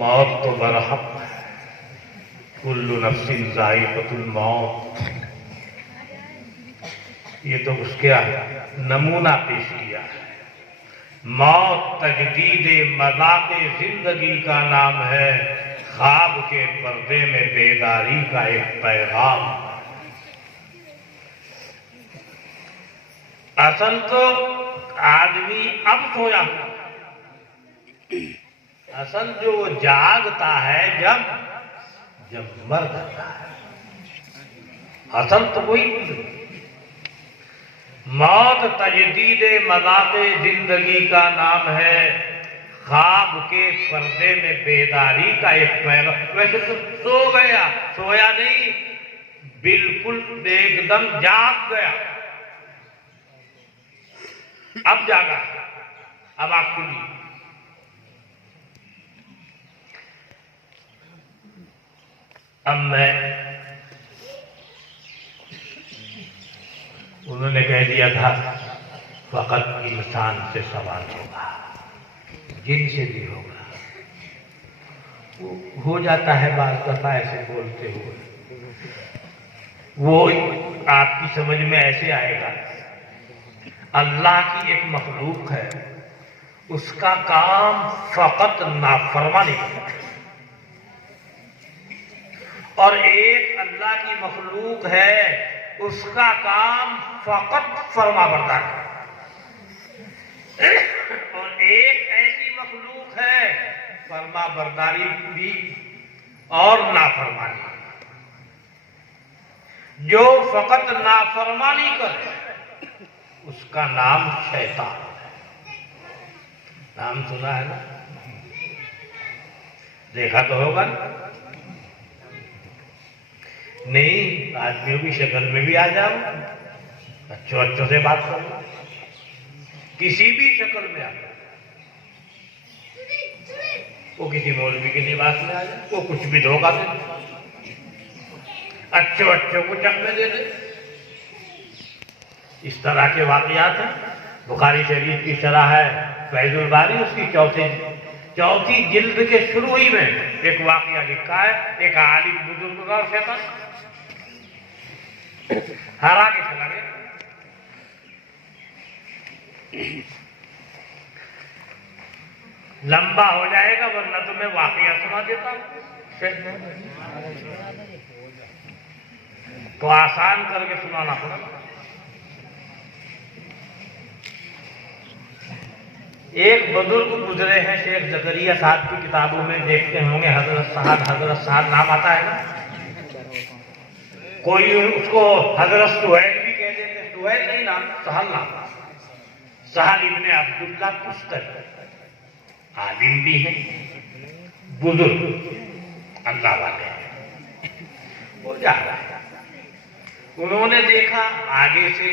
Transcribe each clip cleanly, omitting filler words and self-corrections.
मौत तो बरहक है, कुल्लु नफ्सिन ज़ाइक़तुल मौत। ये तो उसके नमूना पेश किया है। मौत तजदीदे मज़ाक़े जिंदगी का नाम है, ख्वाब के पर्दे में बेदारी का एक पैगाम। असल तो आदमी अब सोया हुआ, असल जो वो जागता है जब मर जाता है। असल तो कोई नहीं। मौत तजदीदे मज़ाक़े जिंदगी का नाम है, ख्वाब के पर्दे में बेदारी का एक पैगाम। वैसे तो सो गया, सोया नहीं, बिल्कुल एकदम जाग गया। अब जागा, अब आँख खुली। अब मैं, उन्होंने कह दिया था फकत इंसान से सवाल होगा, जिन से भी होगा। वो हो जाता है बात दफा ऐसे बोलते हुए, वो आपकी समझ में ऐसे आएगा। अल्लाह की एक मखलूक है, उसका काम फकत नाफरमानी है, और एक अल्लाह की मखलूक है, उसका काम फकत फरमाबरदारी है। और एक ऐसी मखलूक है, फरमाबरदारी भी और नाफरमानी। जो फकत नाफरमानी करे उसका नाम शैतान है। नाम सुना है ना? देखा तो होगा नहीं? आदमियों की शक्ल में भी आ जाओ, अच्छों अच्छों से बात करो, किसी भी शक्ल में आ जाओ। वो किसी मौलवी की लिबास में आ जाए, वो कुछ भी धोखा दे, अच्छों अच्छों को चकमे दे दे। इस तरह के वाकयात हैं। बुखारी शरीफ की शरह है फैजुल बारी, उसकी चौथी जिल्द के शुरू ही में एक वाकया लिखा है। एक आलिम बुजुर्ग का शैतान हरा के चला गया। लंबा हो जाएगा वरना तो मैं वाकया सुना देता हूं, तो आसान करके सुनाना पड़ा। एक बुजुर्ग गुजरे हैं, शेख जकरिया साहब की किताबों में देखते होंगे, हजरत साहब नाम आता है ना। कोई उसको हजरत सुहैल भी कह देते, सुहैल नहीं नाम, सहल नाम, सहल इब्ने अब्दुल्लाह तुस्तरी, आलिम भी है, बुजुर्ग, अल्लाह वाले हैं। वो जा रहा है, उन्होंने देखा आगे से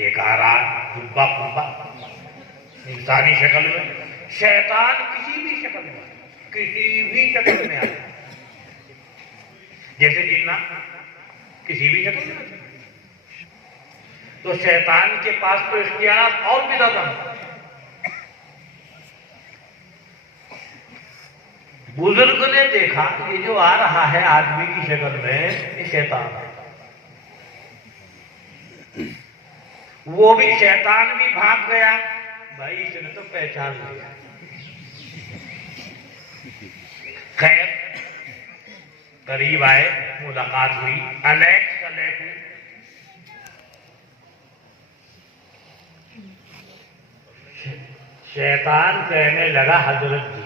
एक आ रहा जुब्बा कुब्बा इंसानी शक्ल में, शैतान किसी भी शक्ल में आता, जैसे जिन्ना किसी भी शक्ल में। तो शैतान के पास तो इख्तियार और भी ज्यादा। बुजुर्ग ने देखा ये जो आ रहा है आदमी की शक्ल में, ये शैतान है। वो भी शैतान भी भाग गया, भाई इसने तो पहचान लिया। खैर करीब आए, मुलाकात हुई, अलैक सलैक हुई। शैतान कहने लगा हजरत जी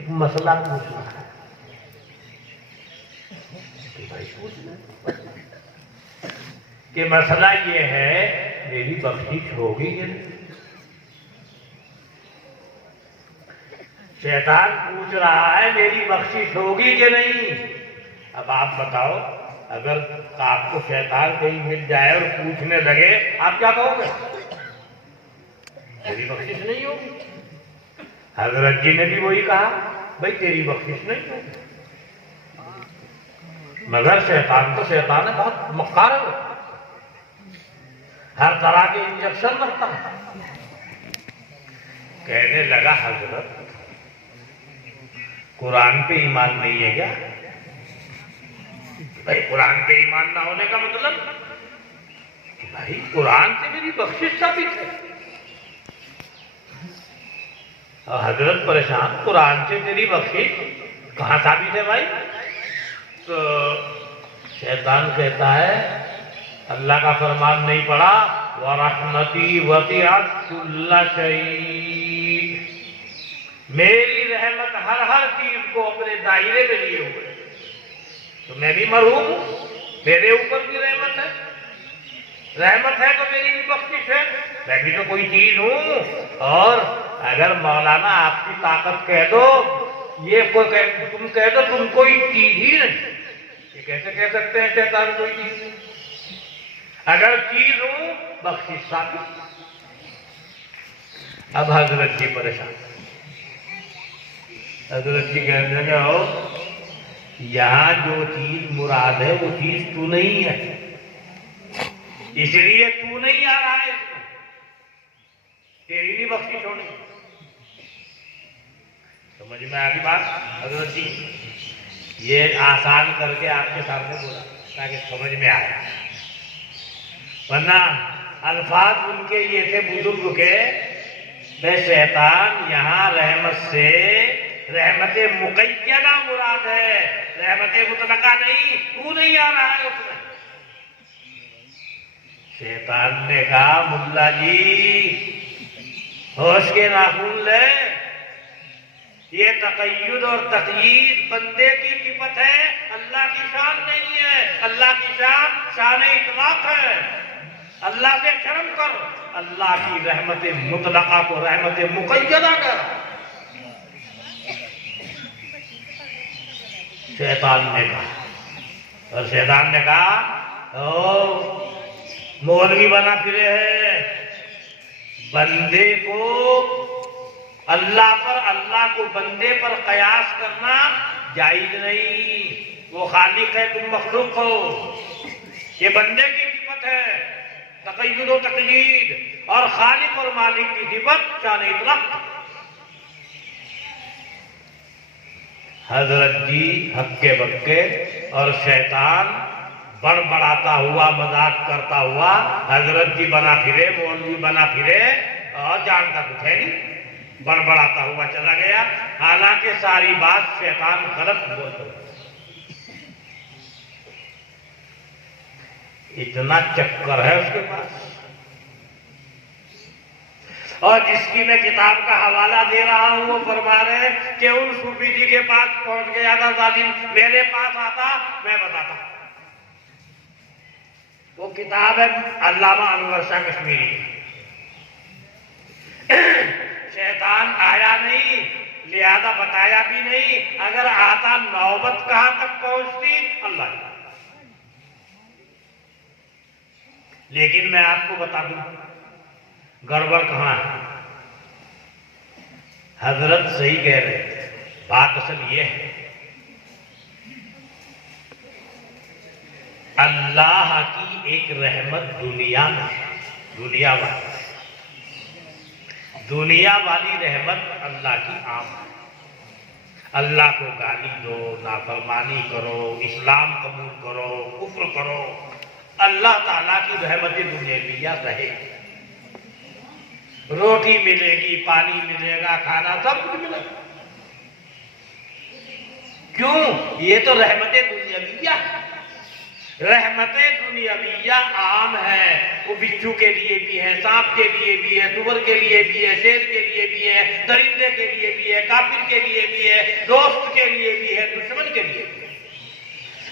एक मसला पूछना है। भाई पूछना कि मसला ये है, मेरी बख्शिश होगी कि नहीं? शैतान पूछ रहा है मेरी बख्शिश होगी कि नहीं। अब आप बताओ, अगर आपको शैतान कहीं मिल जाए और पूछने लगे, आप क्या कहोगे? मेरी बख्शिश नहीं होगी। हजरत जी ने भी वही कहा, भाई तेरी बख्शिश नहीं होगी। मगर शैतान तो शैतान है, बहुत मक्कार है, हर तरह के इंजेक्शन लगता है। कहने लगा हजरत कुरान पे ईमान नहीं है क्या? भाई कुरान पे ईमान ना होने का मतलब भाई कुरान से मेरी बख्शिश साबित है। और हजरत परेशान, कुरान से तेरी बख्शिश कहां साबित है भाई? तो शैतान कहता है अल्लाह का फरमान नहीं पड़ा, व रहमती वसिअत कुल्ला शै, मेरी रहमत हर हर चीज को अपने दायरे में लिए हुए, तो मैं भी मरहूम हूं, मेरे ऊपर भी रहमत है। रहमत है तो मेरी भी बख्शिश है, मैं भी तो कोई चीज हूं। और अगर मौलाना आपकी ताकत कह दो, ये तुम कह दो तुम कोई चीज ही नहीं, ये कैसे कह सकते हैं शैतान कोई चीज नहीं? अगर चीज हूं बख्शिश साबित। अब हजरत जी परेशान, हजरत जी कहने लगे हो यहां जो चीज मुराद है वो चीज तू नहीं है, इसलिए तू नहीं आ रहा है इसमें, तेरी भी बख्शिश होनी। समझ में आ गई बात? हजरत जी ये आसान करके आपके सामने बोला ताकि समझ में आए, वरना अल्फाज उनके ये थे बुजुर्ग के, शैतान यहाँ रहमत से रहमत मुक़य्यदा मुराद है, रहमत मुतलका नहीं, तू नहीं आ रहा है उसमें। शैतान ने कहा मुल्ला जी होश के नाखून ले, ये तक़य्युद और तक़यीद बंदे की सिफत है, अल्लाह की शान नहीं है। अल्लाह की शान शान इतलाक़ है। अल्लाह से शर्म कर, अल्लाह की रहमत मुतलका को रहमत मुक़य्यदा कर। शैतान ने कहा, और शैतान ने कहा ओ मौलवी बना फिरे है, बंदे को अल्लाह पर, अल्लाह को बंदे पर कयास करना जायज नहीं। वो खालिक है, तुम मखलूक हो, ये बंदे की सिफत है तक़य्युद और तक़यीद, और खालिक और मालिक की सिफत शान इतलाक़। हजरत जी हक्के बक्के और शैतान बड़बड़ाता हुआ मजाक करता हुआ हजरत जी बना फिरे, मौलवी बना फिरे, और जानता कुछ है नहीं, बड़बड़ाता हुआ चला गया। हालांकि सारी बात शैतान गलत बोलता है, इतना चक्कर है उसके पास। और जिसकी मैं किताब का हवाला दे रहा हूं वो फरमा रहे कि उन सूफी जी के पास पहुंच गया था जालिम, मेरे पास आता मैं बताता। वो किताब है अल्लामा अनवर शाह कश्मीरी। शैतान आया नहीं, लिहाजा बताया भी नहीं, अगर आता नौबत कहां तक पहुंचती अल्लाह। लेकिन मैं आपको बता दूं गड़बड़ कहां है। हजरत सही कह रहे थे, बात असल ये है अल्लाह की एक रहमत दुनिया में, दुनिया वाली रहमत अल्लाह की आम है। अल्लाह को गाली दो, नाफरमानी करो, इस्लाम कबूल करो, कुफ्र करो, अल्लाह ताला की रहमत दुनिया रहे। रोटी मिलेगी, पानी मिलेगा, खाना सब कुछ मिलेगा। क्यों? ये तो रहमत दुनियाविया, रहमत दुनियाविया आम है। वो बिच्छू के लिए भी है, सांप के लिए भी है, सुअर के लिए भी है, शेर के लिए भी है, दरिंदे के लिए भी है, काफिर के लिए भी है, दोस्त के लिए भी है, दुश्मन के लिए भी है।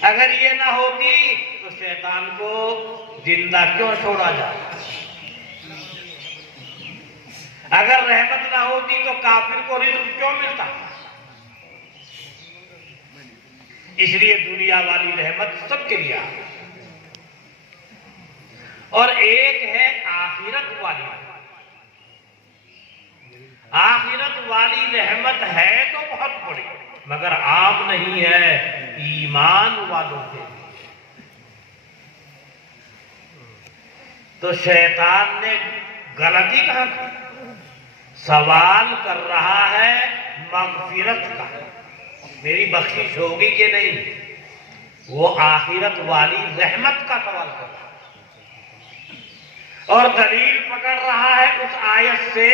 अगर ये ना होती तो शैतान को जिंदा क्यों छोड़ा जाए? अगर रहमत ना होती तो काफिर को रिज़्क़ क्यों मिलता? इसलिए दुनिया वाली रहमत सबके लिए आ, और एक है आखिरत वाली। आखिरत वाली रहमत है तो बहुत बड़ी, मगर आम नहीं है, ईमान वालों के। तो शैतान ने गलती कहा की? सवाल कर रहा है मगफिरत का, मेरी बख्शिश होगी कि नहीं, वो आखिरत वाली रहमत का सवाल कर रहा है और दलील पकड़ रहा है उस आयत से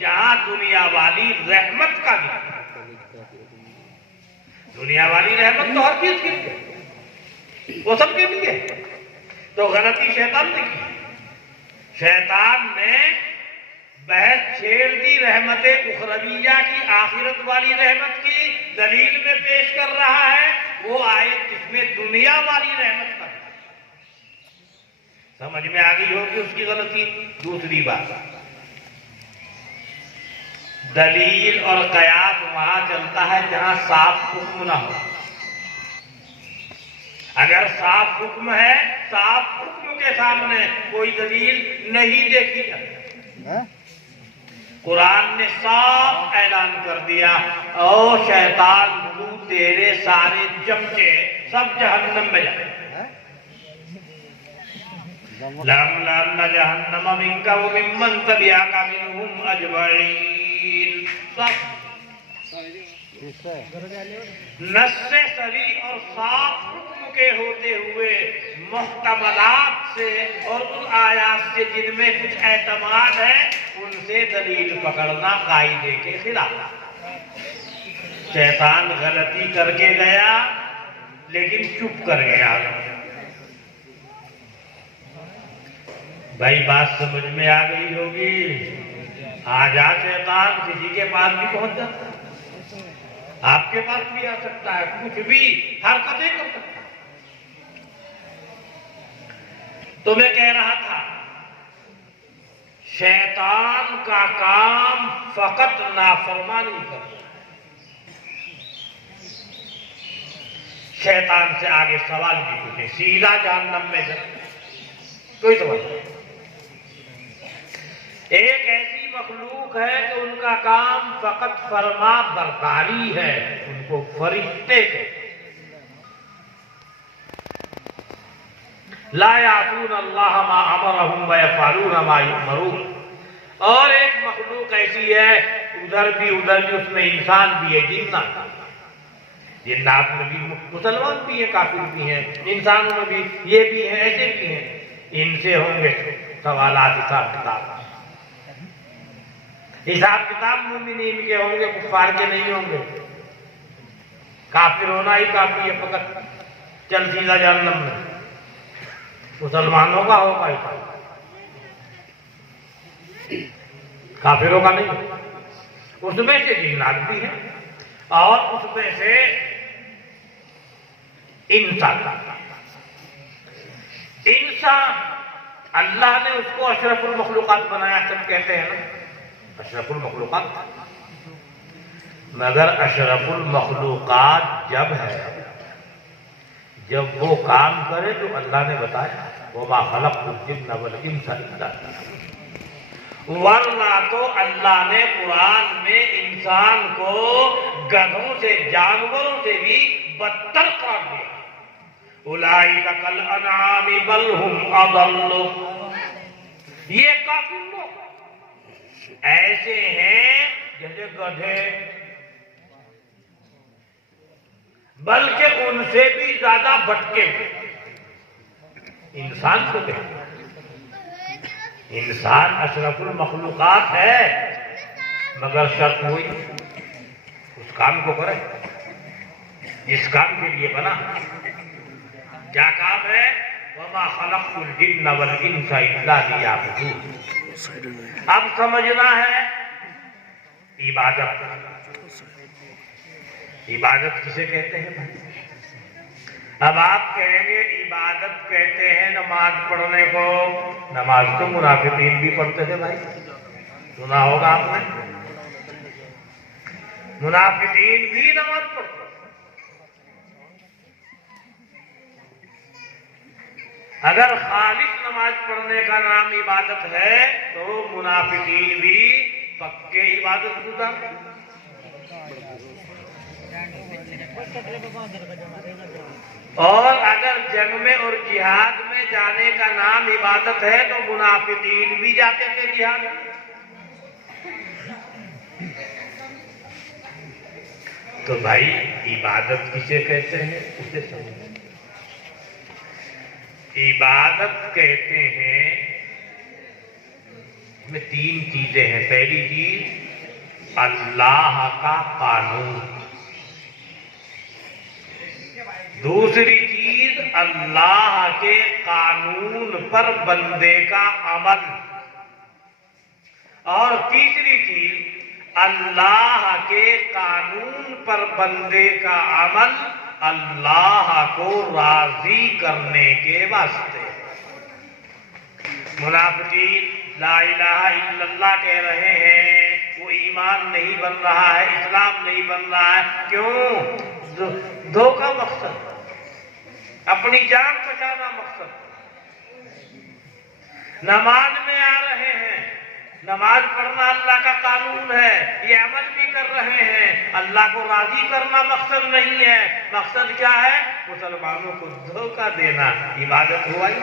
जहां दुनिया वाली रहमत का भी। दुनिया वाली रहमत तो हर चीज के लिए, वो सबके लिए। तो गलती शैतान ने की, शैतान ने बहस छेड़ दी रहमत उखरविया की, आखिरत वाली रहमत की। दलील में पेश कर रहा है वो आयत जिसमें दुनिया वाली रहमत का। समझ में आ गई होगी उसकी गलती। दूसरी बात, दलील और कयास वहां चलता है जहां साफ हुक्म ना हो। अगर साफ हुक्म है, साफ हुक्म के सामने कोई दलील नहीं देखी जाती। कुरान ने साफ ऐलान कर दिया, ओ शैतान तू तेरे सारे चमचे सब जहन्नम में जाए। लअमलअन्न जहन्नम मिनका व मिम्मन तबिअका मिनहुम अजमईन। सब नस्से सरी और साफ हुक्म के होते हुए मुहतमलात से और उन आयात से जिनमें कुछ एतमाद है उनसे दलील पकड़ना कायदे के खिलाफ। शैतान गलती करके गया लेकिन चुप कर गया। भाई बात समझ में आ गई होगी। आजा शैतान किसी के पास भी पहुंच जाता है, आपके पास भी आ सकता है, कुछ भी हरकतें कर सकता है। तो मैं कह रहा था शैतान का काम फकत नाफरमानी करना। शैतान से आगे सवाल भी पूछे, सीधा जहन्नम में जा, कोई सवाल नहीं। एक ऐसी मखलूक है कि उनका काम फकत फरमा बरदारी है, उनको फरिश्ते कहते। ला यातून अल्लाह मा अमरहुम व यफअलून मा युमरून। और एक मखलूक ऐसी है, उधर भी उसमें इंसान भी है, जिन्नात में भी मुसलमान भी है, काफिर भी हैं, इंसानों में भी ये भी है, ऐसे भी हैं। इनसे होंगे सवालात, हिसाब किताब मुमिनीन के होंगे, कुफार के नहीं होंगे। काफिर होना ही काफी है, फकत चल सीधा जहन्नम में। मुसलमानों का होगा ही, काफिरों का नहीं। उसमें से जिन्नात भी है और उसमें से इंसान। अल्लाह ने उसको अशरफुल मखलूकात बनाया, सब कहते हैं ना अशरफुल मखलूकात। मगर अशरफुल मखलूकात जब है, जब वो काम करे तो अल्लाह ने बताया वमा खलक़तुल जिन्ना वल इंसा इल्ला लियअबुदून। वरना तो अल्लाह ने कुरान में इंसान को गधों से, जानवरों से भी बदतर कर दिया। उलाइका कल अनआमि बल हुम अदल्ल। ये काफिर लोग ऐसे हैं जैसे गधे, बल्कि उनसे भी ज्यादा भटके हुए। इंसान को कहते हैं, इंसान अशरफुल मखलूकात है, मगर शर्त हुई उस काम को करे जिस काम के लिए बना। क्या काम है? वमा खलक़तुल जिन्ना वल इंसा इल्ला लियअबुदून। अब समझना है इबादत किसे कहते हैं? अब आप कहेंगे इबादत कहते हैं नमाज पढ़ने को। नमाज तो मुनाफिकीन भी पढ़ते थे भाई, सुना होगा आपने। मुनाफिकीन भी नमाज पढ़ते। अगर खालिस नमाज पढ़ने का नाम इबादत है तो मुनाफिकीन भी पक्के इबादत गुजार। और अगर जंग में और जिहाद में जाने का नाम इबादत है तो मुनाफिकीन भी जाते थे जिहाद। तो भाई इबादत किसे कहते हैं उसे समझो। इबादत कहते हैं में तीन चीजें हैं। पहली चीज अल्लाह का कानून, दूसरी चीज अल्लाह के कानून पर बंदे का अमल, और तीसरी चीज अल्लाह के कानून पर बंदे का अमल अल्लाह को राजी करने के वास्ते। मुनाफिकीन ला इलाहा इल्लल्लाह कह रहे हैं, वो ईमान नहीं बन रहा है, इस्लाम नहीं बन रहा है। क्यों? दो का मकसद, अपनी जान बचाना मकसद। नमाज में आ रहे हैं, नमाज पढ़ना अल्लाह का कानून है, ये अमल भी कर रहे हैं, अल्लाह को राजी करना मकसद नहीं है। मकसद क्या है? मुसलमानों को धोखा देना। इबादत हुआ ही।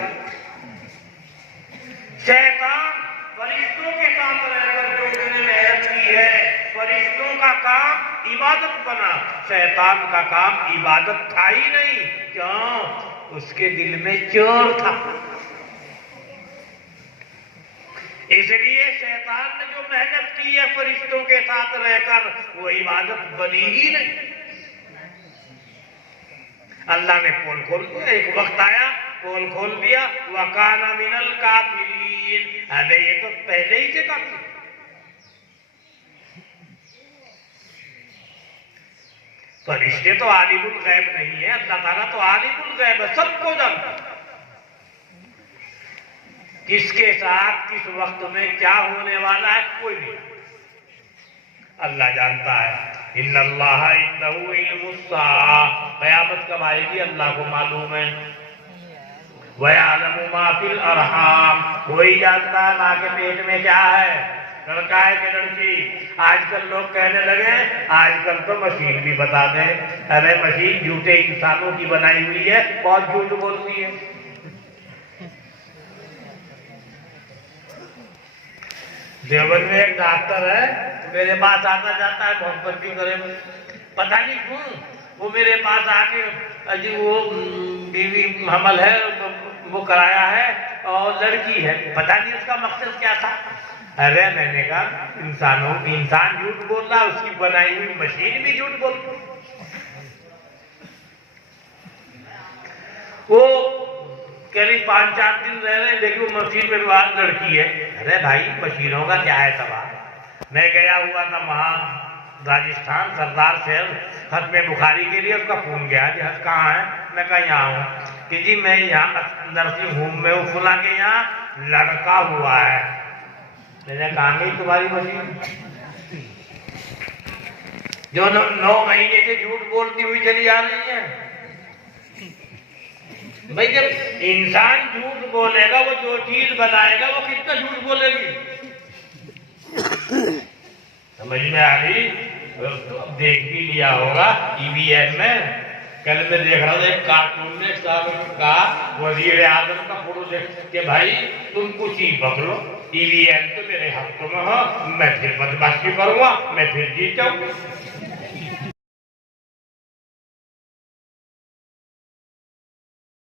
शैतान फरिश्तों के साथ रहकर जो उसने मेहनत की है, फरिश्तों का काम इबादत बना, शैतान का काम इबादत था ही नहीं। क्यों? उसके दिल में चोर था, इसलिए शैतान ने जो मेहनत की है फरिश्तों के साथ रहकर, वो इबादत बनी ही नहीं। अल्लाह ने पोल खोल दिया। एक वक्त आया, पोल खोल दिया, वकाना मिनल काफिरीन। अरे ये तो पहले ही से काफिर। फरिश्ते तो आलिमुल गैब नहीं है, अल्लाह ताला तो आलिमुल गैब है, सबको जानता है। किसके साथ किस वक्त में क्या होने वाला है कोई नहीं, अल्लाह जानता है। इन्नल्लाह इंदहु इल्मुस्साअ, क़यामत कब आएगी अल्लाह को मालूम है। व यअलमु मा फिल अरहाम, वही जानता है माँ के पेट में क्या है, लड़का है कि लड़की। आजकल लोग कहने लगे आजकल तो मशीन भी बता दे। अरे मशीन झूठे इंसानों की बनाई हुई है, बहुत झूठ बोलती है। देवबंद में एक डॉक्टर है, मेरे पास आता जाता है, मोहब्बत भी करे, पता नहीं क्यों वो मेरे पास आके अजी वो बीवी हमल है, वो कराया है और लड़की है, पता नहीं उसका मकसद क्या था। अरे मैंने कहा इंसान झूठ बोल रहा, उसकी बनाई हुई मशीन भी झूठ बोल रही। वो करीब 5-4 दिन रह रहे, देखिए मशीन में बात लड़की है। अरे भाई मशीनों का क्या है तबाह। मैं गया हुआ था वहां राजस्थान सरदार शहर खत्म बुखारी के लिए, उसका फोन गया जी हज कहाँ है। मैं कहा यहाँ हूँ कि जी मैं यहाँ नर्सिंग होम में हूँ, फुला के यहाँ लड़का हुआ है। मैंने कहा नहीं तुम्हारी मशीन जो 9 महीने से झूठ बोलती हुई चली आ रही है। भाई जब इंसान झूठ बोलेगा, वो जो चीज बनाएगा वो कितना झूठ बोलेगी, समझ में आ रही। देख भी लिया होगा ईवीएम में, कल मैं देख रहा था एक कार्टून में का वजीर आजम का फोटो देख के, भाई तुम कुछ ही बदलो, ईवीएम तो मेरे हक में हो, मैं फिर बदमाशी करूंगा, मैं फिर जीत जाऊंगा।